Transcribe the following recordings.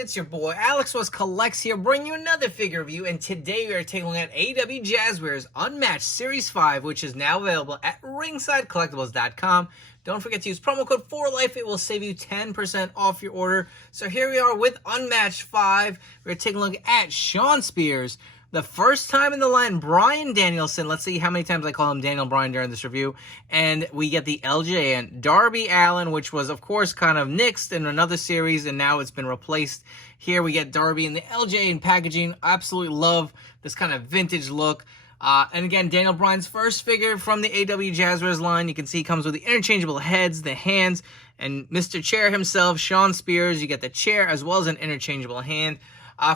it's your boy Alex was Collects here, bringing you another figure review, and today we are taking a look at AEW Jazwares Unmatched Series 5, which is now available at ringsidecollectibles.com. Don't forget to use promo code 4LIFE. It will save you 10% off your order. So here we are with Unmatched 5. We're taking a look at Shawn Spears. The first time in the line, Bryan Danielson. Let's see how many times I call him Daniel Bryan during this review. And we get the LJN. Darby Allin, which was, of course, kind of nixed in another series, and now it's been replaced. Here we get Darby in the LJN packaging. Absolutely love this kind of vintage look. And again, Daniel Bryan's first figure from the AEW Jazwares line. You can see he comes with the interchangeable heads, the hands, and Mr. Chair himself, Shawn Spears. You get the chair as well as an interchangeable hand.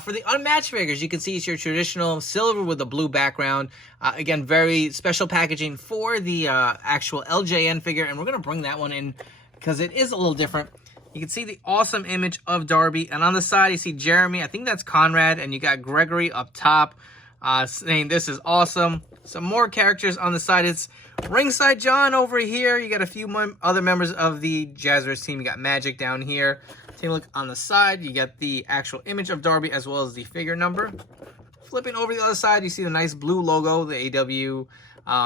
For the Unmatched figures, you can see it's your traditional silver with a blue background. Again, very special packaging for the actual LJN figure, and we're going to bring that one in because it is a little different. You can see the awesome image of Darby, and on the side, you see Jeremy. I think that's Conrad, and you got Gregory up top saying this is awesome. Some more characters on the side. It's Ringside John over here. You got a few other members of the Jazwares team. You got Magic down here. Take a look on the side. You get the actual image of Darby as well as the figure number. Flipping over the other side, you see the nice blue logo, the AEW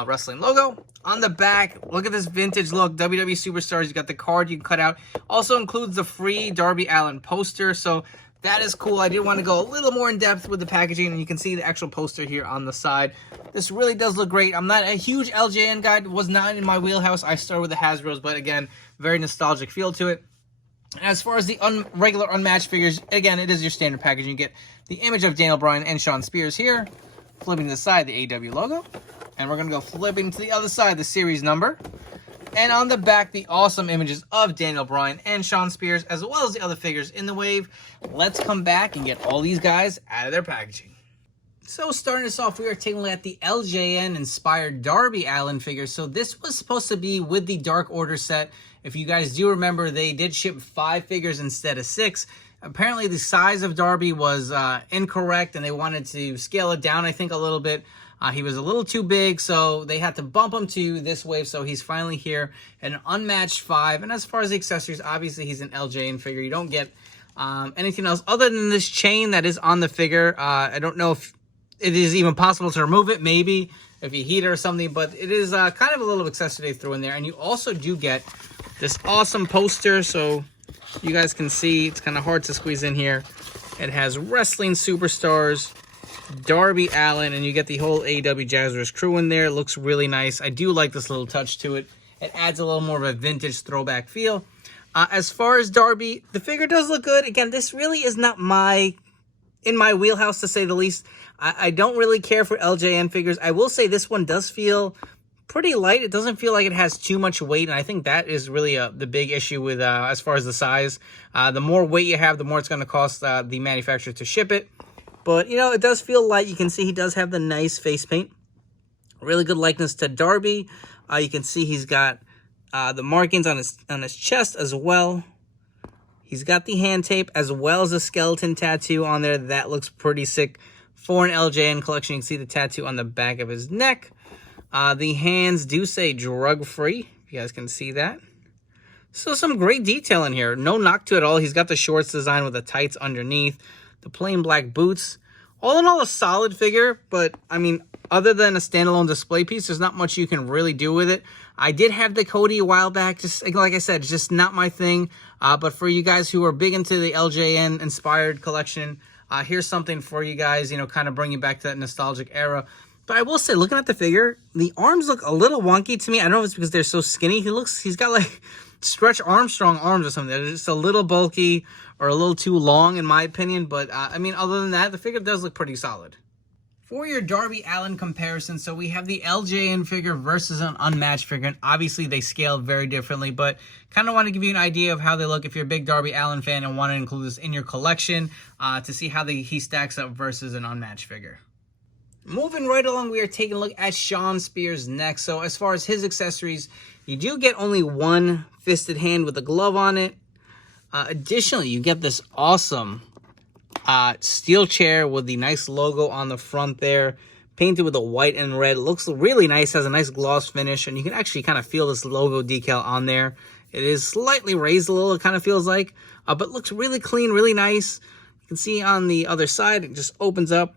wrestling logo. On the back, look at this vintage look. WWE Superstars. You got the card you can cut out. Also includes the free Darby Allin poster. So that is cool. I did want to go a little more in depth with the packaging, and you can see the actual poster here on the side. This really does look great. I'm not a huge LJN guy. It was not in my wheelhouse. I started with the Hasbros, but again, very nostalgic feel to it. As far as the regular Unmatched figures, again, it is your standard packaging. You get the image of Daniel Bryan and Shawn Spears here. Flipping to the side, the AEW logo. And we're going to go flipping to the other side, the series number. And on the back, the awesome images of Daniel Bryan and Shawn Spears, as well as the other figures in the wave. Let's come back and get all these guys out of their packaging. So starting us off, we are taking a look at the LJN-inspired Darby Allin figure. So this was supposed to be with the Dark Order set. If you guys do remember, they did ship 5 figures instead of 6. Apparently, the size of Darby was incorrect, and they wanted to scale it down, I think, a little bit. He was a little too big, so they had to bump him to this wave, so he's finally here at an Unmatched 5. And as far as the accessories, obviously, he's an LJN figure. You don't get anything else other than this chain that is on the figure. I don't know if it is even possible to remove it, maybe, if you heat it or something, but it is kind of a little accessory they threw in there. And you also do get this awesome poster, so you guys can see it's kind of hard to squeeze in here. It has wrestling superstars, Darby Allin, and you get the whole AEW Jazwares crew in there. It looks really nice. I do like this little touch to it. It adds a little more of a vintage throwback feel. As far as Darby, the figure does look good. Again, this really is not in my wheelhouse, to say the least. I don't really care for LJN figures. I will say this one does feel pretty light. It doesn't feel like it has too much weight, and I think that is really the big issue with as far as the size. The more weight you have, the more it's going to cost the manufacturer to ship it. But, you know, it does feel light. You can see he does have the nice face paint. Really good likeness to Darby. You can see he's got the markings on his chest as well. He's got the hand tape as well as a skeleton tattoo on there. That looks pretty sick for an LJN collection. You can see the tattoo on the back of his neck. The hands do say drug-free. You guys can see that. So some great detail in here. No knock to it at all. He's got the shorts design with the tights underneath. The plain black boots. All in all, a solid figure. But, I mean, other than a standalone display piece, there's not much you can really do with it. I did have the Cody a while back. Just like I said, it's just not my thing. But for you guys who are big into the LJN-inspired collection, here's something for you guys, you know, kind of bring you back to that nostalgic era. But I will say, looking at the figure, the arms look a little wonky to me. I don't know if it's because they're so skinny. He's got like Stretch Armstrong arms or something. They're just a little bulky or a little too long, in my opinion. But, I mean, other than that, the figure does look pretty solid. For your Darby Allin comparison, so we have the LJN figure versus an Unmatched figure. And obviously, they scale very differently, but kind of want to give you an idea of how they look if you're a big Darby Allin fan and want to include this in your collection to see how he stacks up versus an Unmatched figure. Moving right along, we are taking a look at Shawn Spears next. So as far as his accessories, you do get only one fisted hand with a glove on it. Additionally, you get this awesome steel chair with the nice logo on the front there, painted with the white and red. It looks really nice, has a nice gloss finish, and you can actually kind of feel this logo decal on there. It is slightly raised a little, it kind of feels like, but looks really clean, really nice. You can see on the other side, it just opens up.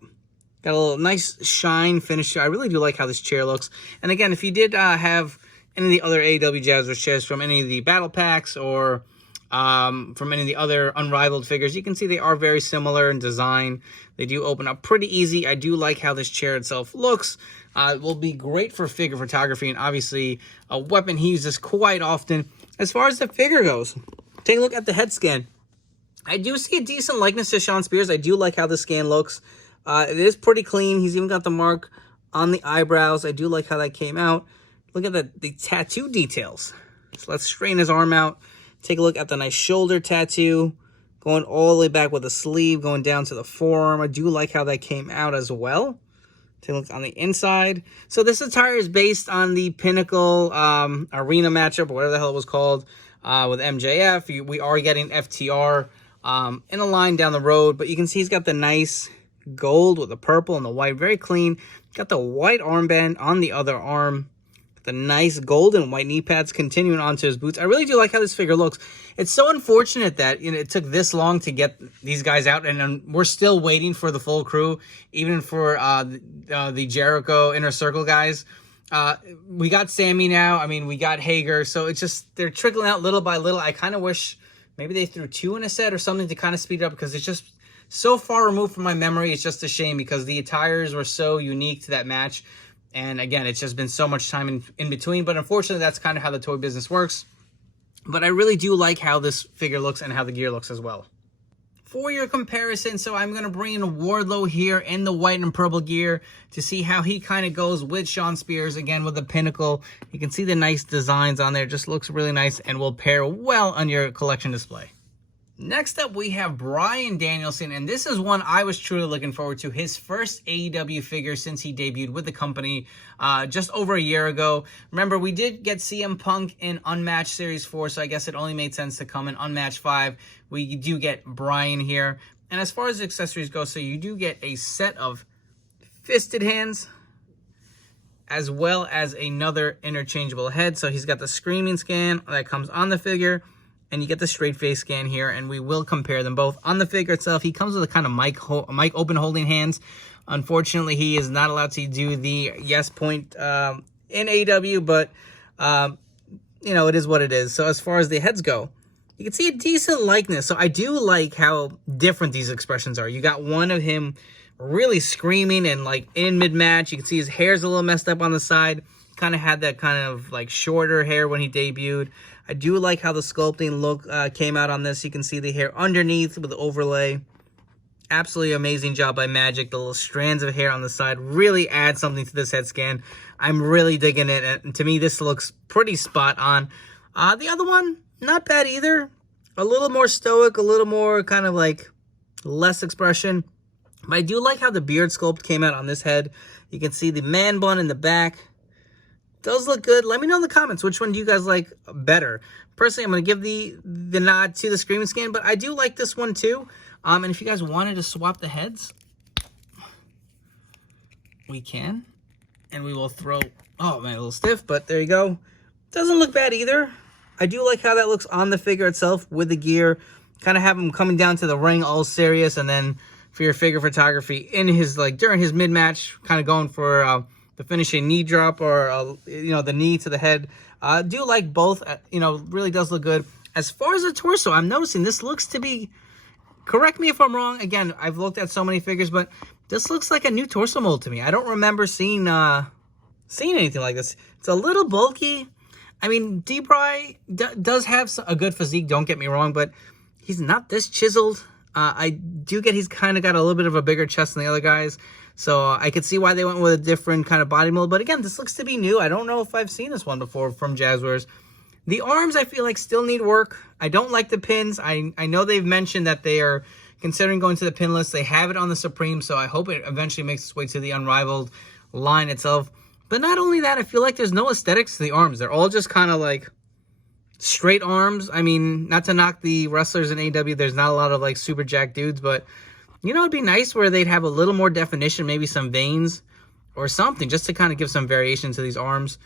Got a little nice shine finish. I really do like how this chair looks. And again, if you did have any of the other AEW Jazwares chairs from any of the battle packs or from any of the other unrivaled figures, you can see they are very similar in design. They do open up pretty easy. I do like how this chair itself looks. It will be great for figure photography, and obviously a weapon he uses quite often. As far as the figure goes, take a look at the head scan. I do see a decent likeness to Shawn Spears. I do like how the scan looks. It is pretty clean. He's even got the mark on the eyebrows. I do like how that came out. Look at the tattoo details. So let's straighten his arm out. Take a look at the nice shoulder tattoo. Going all the way back with the sleeve, going down to the forearm. I do like how that came out as well. Take a look on the inside. So this attire is based on the Pinnacle Arena matchup, or whatever the hell it was called, with MJF. We are getting FTR in a line down the road, but you can see he's got the nice gold with the purple and the white, very clean. Got the white armband on the other arm. The nice gold and white knee pads continuing onto his boots. I really do like how this figure looks. It's so unfortunate that it took this long to get these guys out, and we're still waiting for the full crew, even for the Jericho Inner Circle guys. We got Sammy now. I mean, we got Hager. So it's just, they're trickling out little by little. I kind of wish maybe they threw 2 in a set or something to kind of speed it up, because it's just so far removed from my memory. It's just a shame, because the attires were so unique to that match. And again, it's just been so much time in between. But unfortunately, that's kind of how the toy business works. But I really do like how this figure looks and how the gear looks as well. For your comparison, so I'm going to bring in Wardlow here in the white and purple gear to see how he kind of goes with Shawn Spears, again with the Pinnacle. You can see the nice designs on there. Just looks really nice and will pair well on your collection display. Next up, we have Bryan Danielson, and this is one I was truly looking forward to. His first AEW figure since he debuted with the company just over a year ago. Remember, we did get CM Punk in Unmatched Series 4, so I guess it only made sense to come in Unmatched 5. We do get Bryan here. And as far as accessories go, so you do get a set of fisted hands, as well as another interchangeable head. So he's got the screaming scan that comes on the figure, and you get the straight face scan here, and we will compare them both. On the figure itself, he comes with a kind of mic open holding hands. Unfortunately, he is not allowed to do the yes point in AEW, but you know, it is what it is. So as far as the heads go, you can see a decent likeness. So I do like how different these expressions are. You got one of him really screaming and like in mid-match. You can see his hair's a little messed up on the side. Kind of had that kind of like shorter hair when he debuted. I do like how the sculpting look came out on this. You can see the hair underneath with the overlay. Absolutely amazing job by Magic. The little strands of hair on the side really add something to this head scan. I'm really digging it. And to me, this looks pretty spot on. The other one, not bad either. A little more stoic, a little more kind of like less expression. But I do like how the beard sculpt came out on this head. You can see the man bun in the back. Does look good. Let me know in the comments which one do you guys like better. Personally, I'm going to give the nod to the screaming scan, but I do like this one too. And if you guys wanted to swap the heads, we can. And we will throw, oh man, a little stiff, but there you go. Doesn't look bad either. I do like how that looks on the figure itself with the gear. Kind of have him coming down to the ring all serious, and then for your figure photography in his, like during his mid-match, kind of going for the finishing knee drop, or you know, the knee to the head. Do like both. You know, really does look good. As far as the torso, I'm noticing this looks to be, correct me if I'm wrong, again, I've looked at so many figures, but this looks like a new torso mold to me. I don't remember seeing anything like this. It's a little bulky. I mean, D-Bry does have a good physique, don't get me wrong, but he's not this chiseled. I do get he's kind of got a little bit of a bigger chest than the other guys. So I could see why they went with a different kind of body mold. But again, this looks to be new. I don't know if I've seen this one before from Jazwares. The arms, I feel like, still need work. I don't like the pins. I know they've mentioned that they are considering going to the pin list. They have it on the Supreme, so I hope it eventually makes its way to the Unrivaled line itself. But not only that, I feel like there's no aesthetics to the arms. They're all just kind of like straight arms. I mean, not to knock the wrestlers in AEW. There's not a lot of like super jacked dudes, but you know, it'd be nice where they'd have a little more definition, maybe some veins or something, just to kind of give some variation to these arms.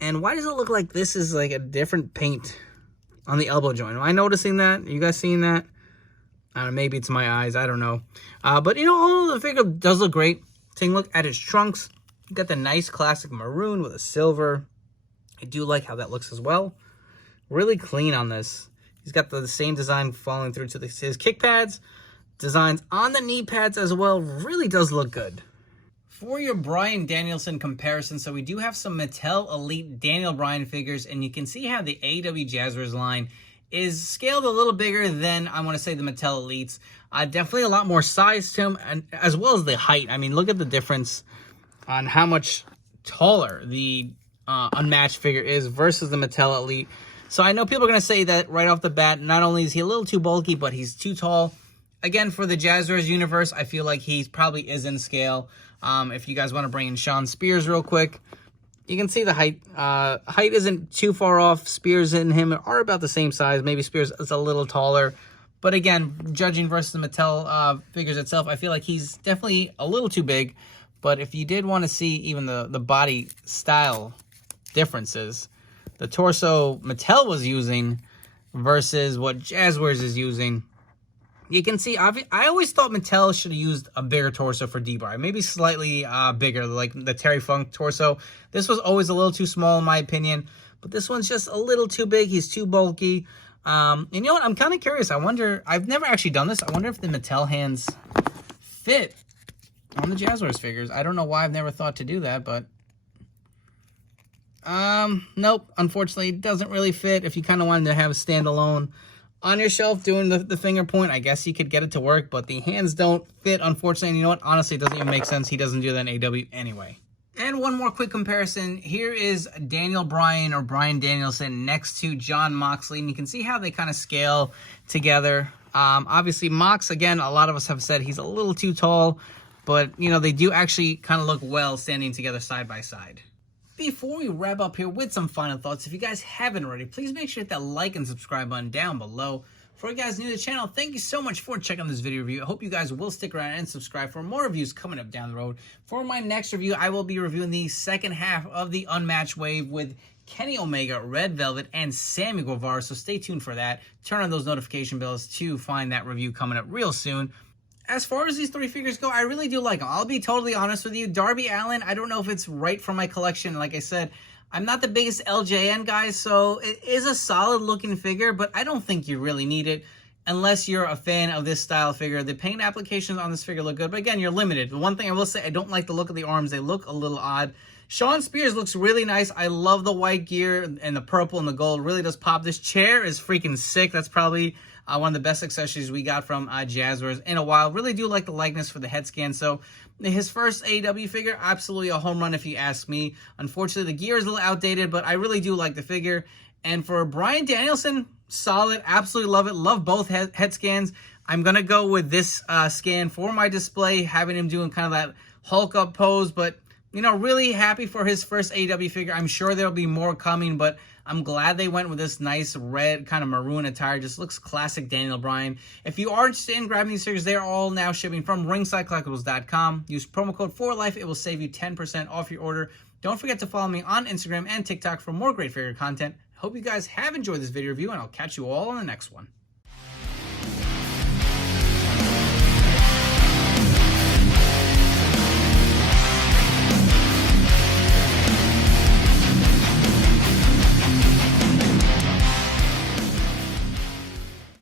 And why does it look like this is like a different paint on the elbow joint? Am I noticing that? Are you guys seeing that? Maybe it's my eyes. I don't know. But, you know, all the figure does look great. Taking a look at his trunks. You got the nice classic maroon with a silver. I do like how that looks as well. Really clean on this. He's got the same design following through to his kick pads. Designs on the knee pads as well. Really does look good. For your Bryan Danielson comparison, so we do have some Mattel Elite Daniel Bryan figures, and you can see how the AEW Jazwares line is scaled a little bigger than, I want to say, the Mattel Elites. Definitely a lot more size to him, and as well as the height. I mean, look at the difference on how much taller the Unmatched figure is versus the Mattel Elite. So I know people are going to say that right off the bat, not only is he a little too bulky, but he's too tall. Again, for the Jazwares universe, I feel like he probably is in scale. If you guys want to bring in Shawn Spears real quick, you can see the height. Height isn't too far off. Spears and him are about the same size. Maybe Spears is a little taller. But again, judging versus the Mattel figures itself, I feel like he's definitely a little too big. But if you did want to see even the body style differences, the torso Mattel was using versus what Jazwares is using, you can see, I always thought Mattel should have used a bigger torso for D-Bry. Maybe slightly bigger, like the Terry Funk torso. This was always a little too small, in my opinion. But this one's just a little too big. He's too bulky. And you know what? I'm kind of curious. I wonder, I've never actually done this. I wonder if the Mattel hands fit on the Jazwares figures. I don't know why I've never thought to do that, but... nope. Unfortunately, it doesn't really fit. If you kind of wanted to have a standalone on your shelf doing the finger point, I guess you could get it to work, but the hands don't fit, unfortunately. And you know what? Honestly, it doesn't even make sense. He doesn't do that in AW anyway. And one more quick comparison. Here is Daniel Bryan or Bryan Danielson next to Jon Moxley, and you can see how they kind of scale together. Obviously, Mox, again, a lot of us have said he's a little too tall, but, you know, they do actually kind of look well standing together side by side. Before we wrap up here with some final thoughts, if you guys haven't already, please make sure to hit that like and subscribe button down below. For you guys new to the channel, thank you so much for checking out this video review. I hope you guys will stick around and subscribe for more reviews coming up down the road. For my next review, I will be reviewing the second half of the Unmatched wave with Kenny Omega, Red Velvet, and Sammy Guevara, so stay tuned for that. Turn on those notification bells to find that review coming up real soon. As far as these three figures go, I really do like them. I'll be totally honest with you. Darby Allin, I don't know if it's right for my collection. Like I said, I'm not the biggest LJN guy, so it is a solid looking figure, but I don't think you really need it unless you're a fan of this style figure. The paint applications on this figure look good, but again, you're limited. The one thing I will say, I don't like the look of the arms. They look a little odd. Shawn Spears looks really nice. I love the white gear and the purple and the gold. Really does pop. This chair is freaking sick. That's probably one of the best accessories we got from Jazwares in a while. Really do like the likeness for the head scan. So his first AEW figure, absolutely a home run if you ask me. Unfortunately, the gear is a little outdated, but I really do like the figure. And for Bryan Danielson, solid. Absolutely love it. Love both head scans. I'm going to go with this scan for my display, having him doing kind of that Hulk up pose. But, you know, really happy for his first AEW figure. I'm sure there'll be more coming, but I'm glad they went with this nice red kind of maroon attire. Just looks classic Daniel Bryan. If you are interested in grabbing these figures, they're all now shipping from ringsidecollectibles.com. Use promo code FORLIFE. It will save you 10% off your order. Don't forget to follow me on Instagram and TikTok for more great figure content. Hope you guys have enjoyed this video review, and I'll catch you all on the next one.